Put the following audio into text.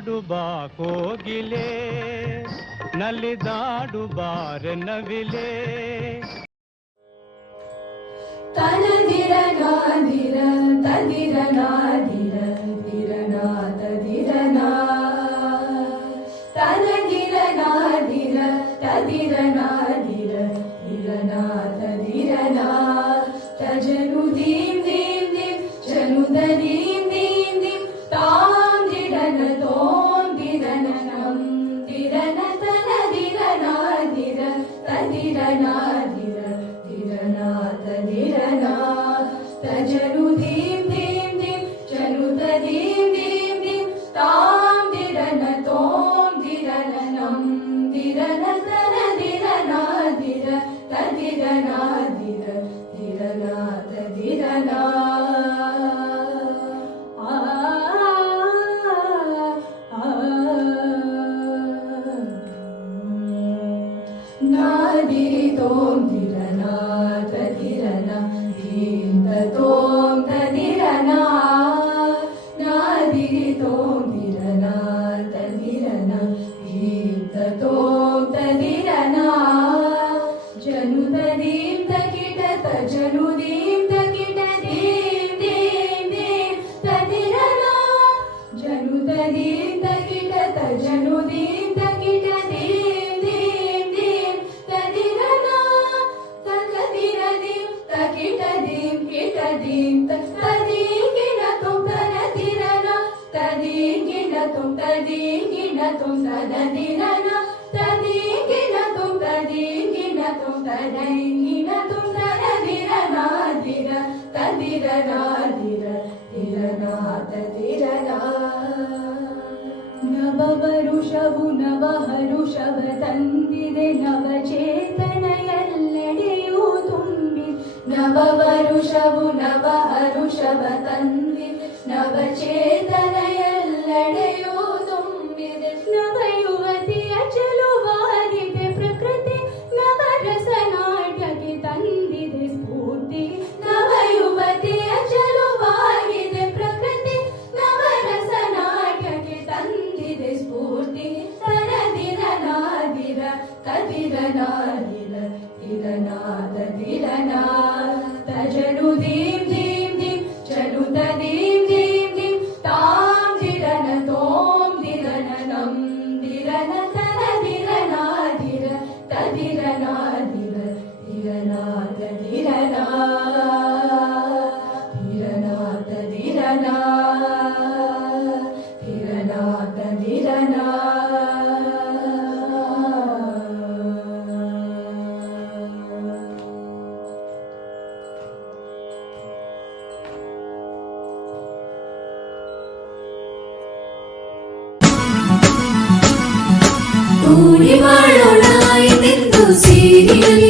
ನಲಿದಾಡು ಬಾ ಕೋಗಿಲೆ ನಲಿದಾಡು ಬಾರೆ ನವಿಲೆ ತನದಿರ ನಾದಿರ ತದಿರ ನಾದಿರ ದಿರನ ತದಿರನ ತನದಿರ ನಾದಿರ ತದಿರ ನಾದಿರ ದಿರನ ತದಿರನ ತಜನು ದೀಂ ದೀಂ ದೀಂ ಜನುದ ದೀಂ ದೀಂ ದೀಂ ತಾಂ ದಿರನ ತೋಂ ದಿರನ ನಂ ದಿರನ ತನದಿರ ನಾದಿರ ತದಿರ ನಾದಿರ ದಿರನ ತದಿರನ ತಜನು ದೀಂ ದೀಂ ದೀಂ ಜನುದ ದೀಂ ದೀಂ ದೀಂ ತಾಂ ದಿರನ ತೋಂ ದಿರನ ನಂ ದಿರನ ತನದಿರ ನಾದಿರ ತದಿರ ನಾದಿರ ದಿರನ ತದಿರನ ನಾದಿರಿ ತೋಂ ದಿರನ ತದಿರನ ದೀಂತ ತೋಂ ತದಿರನ ನಾದಿರಿ ತೋಂ ದಿರನ ತದಿರನ ದೀಂತ ತೋಂ ತದಿರನ ಜನು ತದೀಂ ತಕಿಟ ತಜನು ದೀಂ ತಕಿಟ ದೀಂ ದೀಂ ದೀಂ ತದಿರನ ಜನು ತದೀಂ ತಕಿಟ ತಜನು ದೀಂ ತಕಿಟ ದೀಂ ದೀಂ ದೀಂ ತದಿರನ ತಕದಿರ ದೀಂ ತಕಿಟ ದೀಂ ಕಿಟ ದೀಂ ತದೀಗಿನ ತುಂ ತನದಿರನ ತದೀಗಿನ ತುಂ ತದೀಗಿನ ತುಂ ತದದಿರನ ತದೀಗಿನ ತುಂ ತದೀಗಿನ ತುಂ ತದೀಗಿನ ತುಂ ತನದಿರನ ದಿರ ತದಿರನ ದಿರ ದಿರನ ತದಿರನ ನವ ವರುಷವು ನವ ಹರುಷವ ತಂದಿದೆ ನವ ಚೇತನ ಎಲ್ಲೆಡೆಯೂ ತುಂಬಿ ನವ ವರುಷವು ನವ ಹರುಷವ ತಂದಿದೆ ನವ ಚೇತನ ಎಲ್ಲೆಡೆಯೂ ತುಂಬಿದೆ ನವ ಯುವತಿಯ ಚೆಲುವಾಗಿದೆ ಪ್ರಕೃತಿ ನವ ರಸ ನಾಟ್ಯಕ್ಕೆ ತಂದಿದೆ ಸ್ಫೂರ್ತಿ ನವ ಯುವತಿಯ ಚೆಲುವಾಗಿದೆ ಪ್ರಕೃತಿ ನವ ರಸ ನಾಟ್ಯಕ್ಕೆ ತಂದಿದೆ ಸ್ಫೂರ್ತಿ ತನದಿರ ನಾದಿರ ತದಿರ ನಾದಿರ ದಿರನ ತದಿರನ ತಜನು ದೀಂ ದೀಂ ದೀಂ ಜನು ತದೀಂ ದೀಂ ದೀಂ ತಾಂ ದಿರನ ತೋಂ ದಿರನ ನಂ ದಿರನ ತನದಿರ ನಾದಿರ ತದಿರ ನಾದಿರ ದಿರನ ತದಿರನ ದಿರನ ತದಿರನ ದಿರನ ತದಿರನ ಕೂಡಿ ಬಾಳೋಣ ಎಂದೆಂದು ಸೇರಿರಲಿ